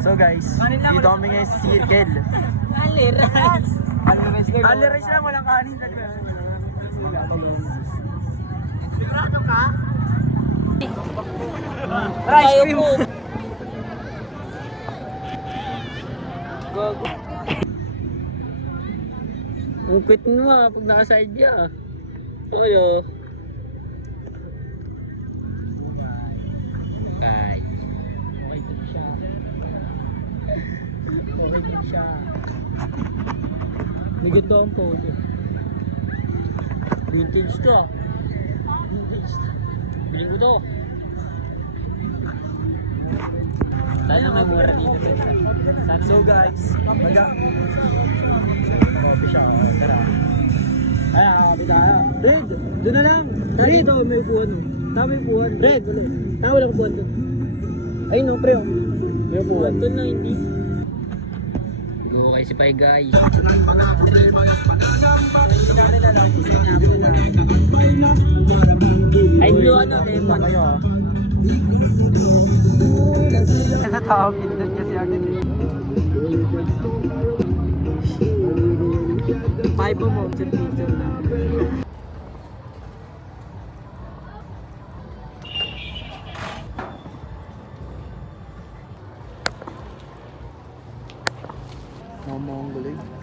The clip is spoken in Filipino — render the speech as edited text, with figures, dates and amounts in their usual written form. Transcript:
So guys, dito kami ngayon sa circle. Aliras. Aliris lang, walang kanin. Sigurado ka? Ice cream. Gago. Ang quit mo pag naka-side niya. Oy oh. Ay. Okay din siya. Okay din siya. May ganda ang photo. Vintage to. Vintage to. Bilhin ko to. Sana may mura dito. So guys, coffee siya. Tara. Ay, happy tayo. Red, doon na lang. Dito, may upuan no. Tama may upuan. Red, walang upuan doon. Ay no, pre. May upuan doon na hindi. Go kay si Pai guys. Ay, blue ano, lemon. Natawag din kasi agad. 5 mo, dito na. Mongoloid.